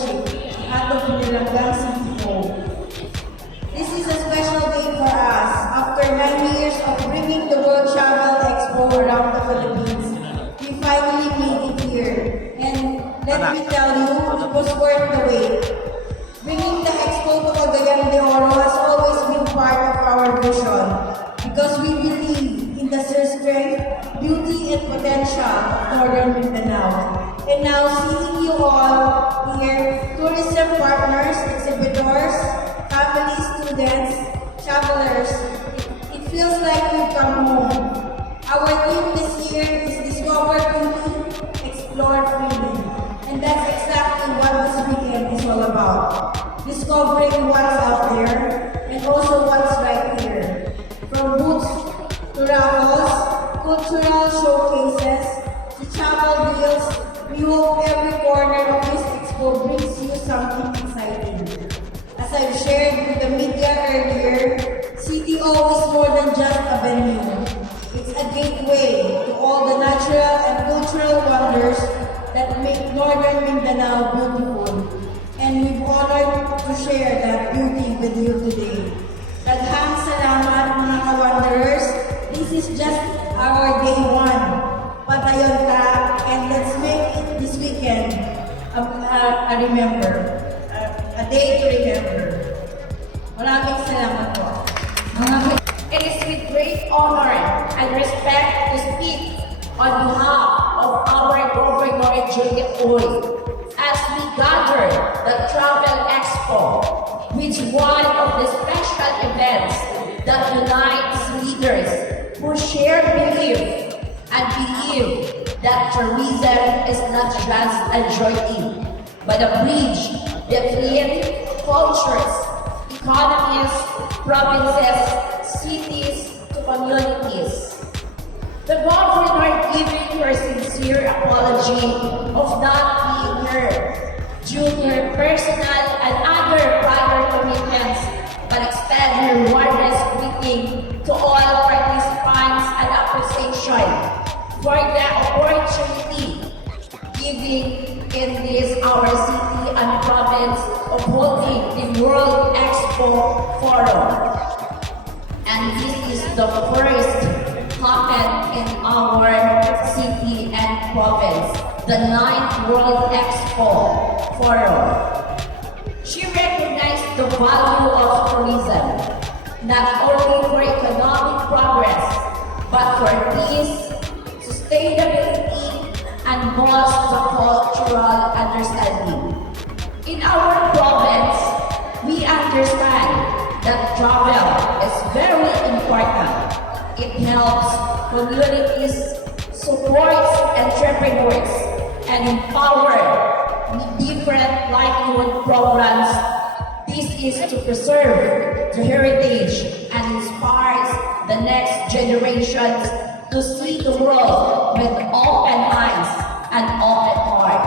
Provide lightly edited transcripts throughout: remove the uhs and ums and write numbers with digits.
Stewardship at of Nilagang City Hall. This is a special day for us. After 9 years of bringing the World Travel Expo around the Philippines, we finally made it here. And let me tell you, it was worth the wait. Bringing the Expo to Cagayan de Oro has always been part of our vision because we believe in the strength, beauty, and potential of Northern Mindanao. And now seeing you all here, tourism partners, exhibitors, families, students, travelers, it feels like we've come home. Our theme this year is Discover Beauty, Explore Freely. And that's exactly what this weekend is all about. Discovering what's out there and also what's right here. From booths to raffles, cultural showcases, to travel deals, we hope every corner of this expo brings you something exciting. As I've shared with the media earlier, CTO is more than just a venue. It's a gateway to all the natural and cultural wonders that make Northern Mindanao beautiful. And we're honored to share that beauty with you today. Daghang salamat mga ka-wanderers. This is just our day one. Patayon ka, and let's make it this weekend a day to remember. Maraming salamat po. It is with great honor and respect to speak on behalf of our Governor Juliet Oy as we gather the Travel Expo, which is one of the special events that unites leaders who share belief and believe that tourism is not just a journey, but a bridge between cultures, economies, provinces, cities, to communities. The governor giving her sincere apology of not being heard due to her personal and other prior commitments, but extend her warmest greeting to all participants and appreciation for the opportunity given in this our city and province of holding the World Expo Forum. And this is the first happened in our city and province, the 9th World Expo Forum. She recognized the value of tourism, not only for economic progress, but for peace, sustainability, and most the cultural understanding. In our province, we understand that travel is very important. It helps communities, supports entrepreneurs, and empower different livelihood programs. This is to preserve the heritage and inspires the next generations to see the world with open eyes and open heart.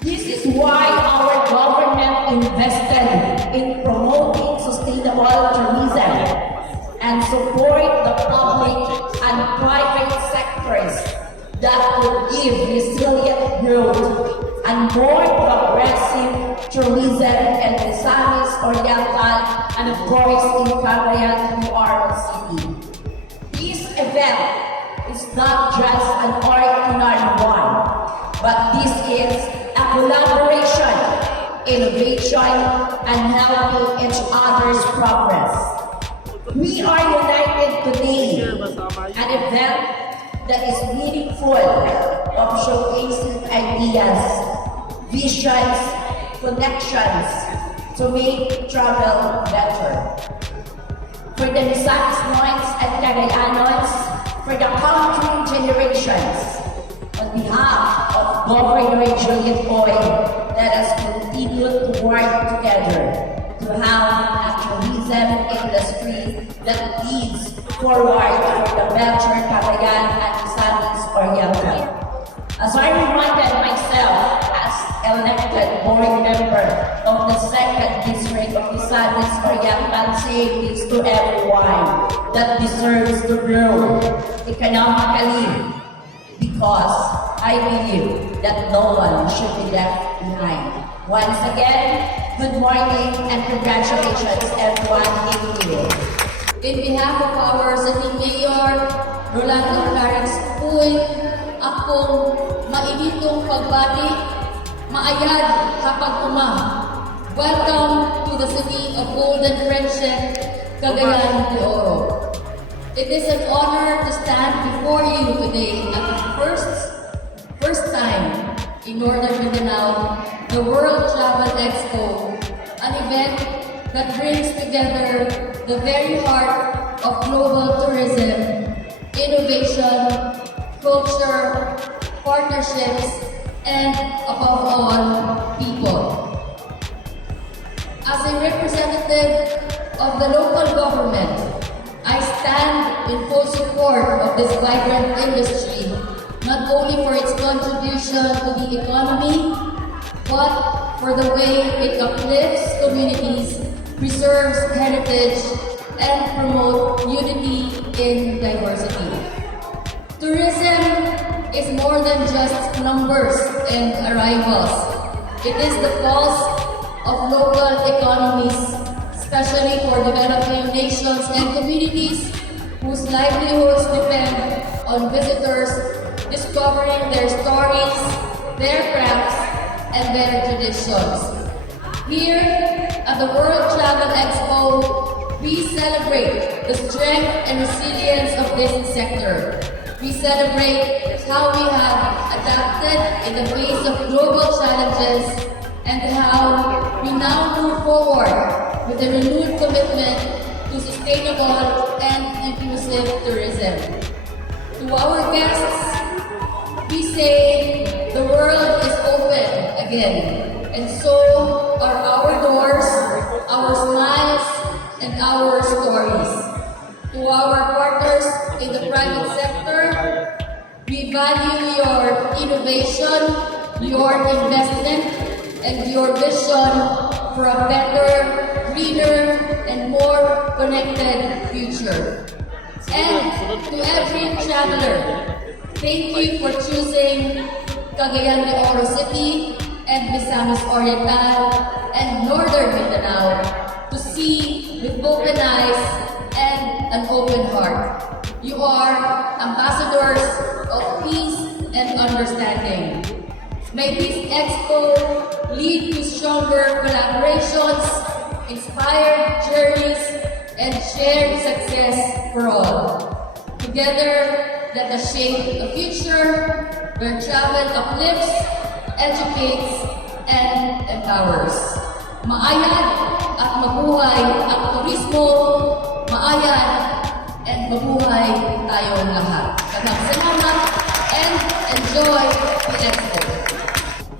This is why our government invested in promoting sustainable tourism and support the public and private sectors that would give resilient growth and more progressive tourism in Misamis Oriental and of course in Cagayan de Oro City. This event is not just an ordinary one, but this is a collaboration, innovation, and helping each other's progress. We are united today, an event that is meaningful of showcasing ideas, visions, connections to make travel better. For the Misamis and Cagayanons, for the coming generations, on behalf of Governor Juliet Oy, let us continue to work together to have a tourism industry that leads forward for the better Cagayan and Misamis Oriental. As I reminded myself as elected board member of the 2nd District of Misamis Oriental, saying this to everyone that deserves to grow economically, because I believe that no one should be left behind. Once again, good morning and congratulations everyone. Thank you. In behalf of our City Mayor, Rolando Clarence Puy, akong mainitong pagbati, maayad kapag uma. Welcome to the City of Golden Friendship, Cagayan de Oro. It is an honor to stand before you today at the first time in Northern Mindanao, the World Travel Expo, an event that brings together the very heart of global tourism, innovation, culture, partnerships, and above all, people. As a representative of the local government, I stand in full support of this vibrant industry, not only for its contribution to the economy, but for the way it uplifts communities, preserves heritage, and promotes unity in diversity. Tourism is more than just numbers and arrivals. It is the pulse of local economies, especially for developing nations and communities whose livelihoods depend on visitors discovering their stories, their crafts, and their traditions. Here at the World Travel Expo, we celebrate the strength and resilience of this sector. We celebrate how we have adapted in the face of global challenges and how we now move forward with a renewed commitment to sustainable and inclusive tourism. To our guests, we say the world is open again, and so are our doors, our smiles, and our stories. To our partners in the private sector, we value your innovation, your investment, and your vision for a better, greener, and more connected future. And to every traveler, thank you for choosing Cagayan de Oro City and Misamis Oriental and Northern Mindanao to see with open eyes and an open heart. You are ambassadors of peace and understanding. May this expo lead to stronger collaborations, inspired journeys, and shared success for all. Together, let us shape a future where travel uplifts, educates, and empowers. Maayad at mabuhay ang turismo, maayad at mabuhay tayong lahat. Maraming salamat and enjoy the expo.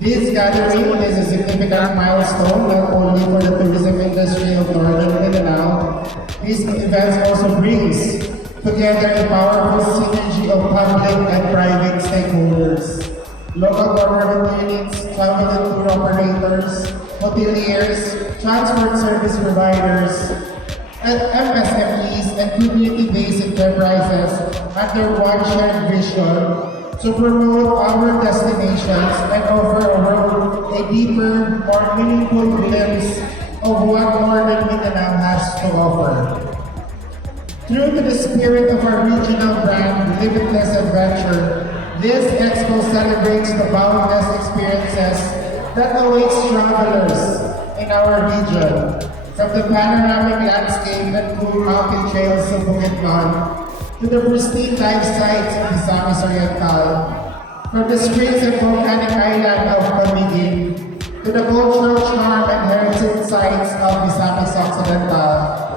This gathering is a significant milestone not only for the tourism industry of Northern Mindanao. This event also brings together a powerful synergy of public and private stakeholders, local government units, travel and tour operators, hoteliers, transport service providers, and MSMEs and community-based enterprises under one shared vision to promote our destinations and offer a deeper, more meaningful glimpse of what Northern Mindanao has to offer. True to the spirit of our regional brand, Limitless Adventure, this expo celebrates the boundless experiences that awaits travelers in our region, from the panoramic landscape and cool mountain trails of Bukidnon to the pristine dive sites of Misamis Oriental, from the springs and volcanic island of Camiguin to the cultural charm and heritage sites of Misamis Occidental,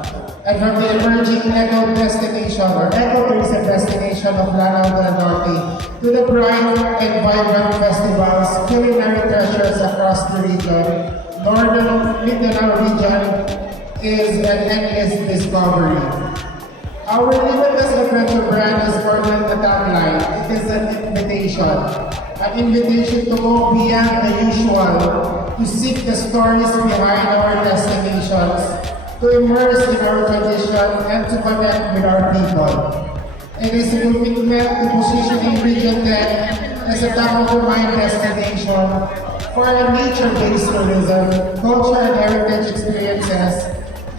and from the emerging eco destination or eco-tourism destination of Lanao del Norte to the bright and vibrant festivals, culinary treasures across the region. Northern Mindanao region is an endless discovery. Our Limitless Adventure brand is more than a tagline. It is an invitation to go beyond the usual, to seek the stories behind our destinations, to immerse in our tradition, and to connect with our people. It is a commitment to positioning Region 10 as a top-of-the-mind destination for a nature-based tourism, culture and heritage experiences,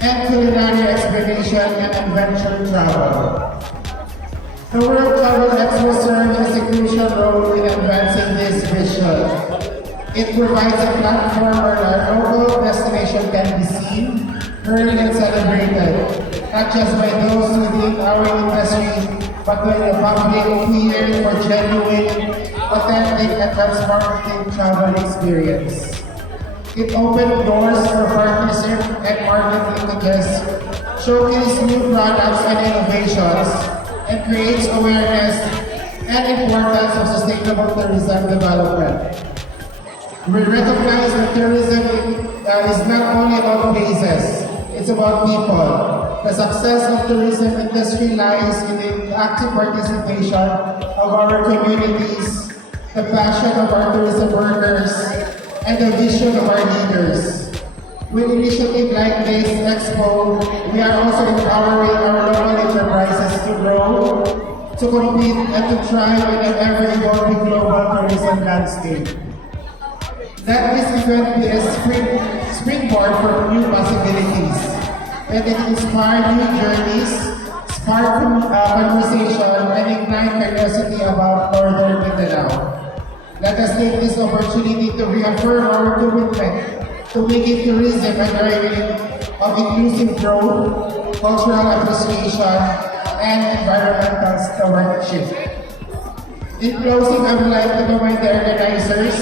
and culinary exploration and adventure travel. The World Travel Expo serves as a crucial role in advancing this vision. It provides a platform where our local destination can be seen, heard, and celebrated, not just by those within our industry, but by the public who yearn for genuine, authentic, and transformative travel experience. It opened doors for partnership and market linkages, showcase new products and innovations, and creates awareness and importance of sustainable tourism development. We recognize that tourism is not only about places, it's about people. The success of tourism industry lies in the active participation of our communities, the passion of our tourism workers, and the vision of our leaders. With initiatives like this Expo, we are also empowering our local enterprises to grow, to compete, and to thrive in an ever-evolving global tourism landscape. Let this event be a springboard for new possibilities. Let it inspire new journeys, spark conversation, and ignite curiosity about Northern Mindanao. Let us take this opportunity to reaffirm our commitment to making tourism a driver of inclusive growth, cultural appreciation, and environmental stewardship. In closing, I would like to commend the organizers,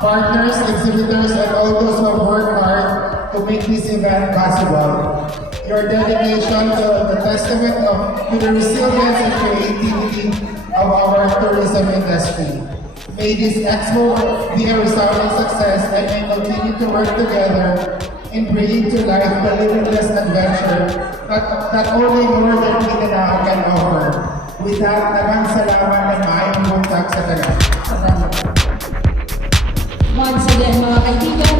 partners, exhibitors, and all those who have worked hard to make this event possible. Your dedication to the testament to the resilience and creativity of our tourism industry. May this Expo be a resounding success and may continue to work together in bringing to life the limitless adventure that only Northern Mindanao can offer. With that, daghang salamat at maayong buntag sa tanan. Once again, mga kaibigan,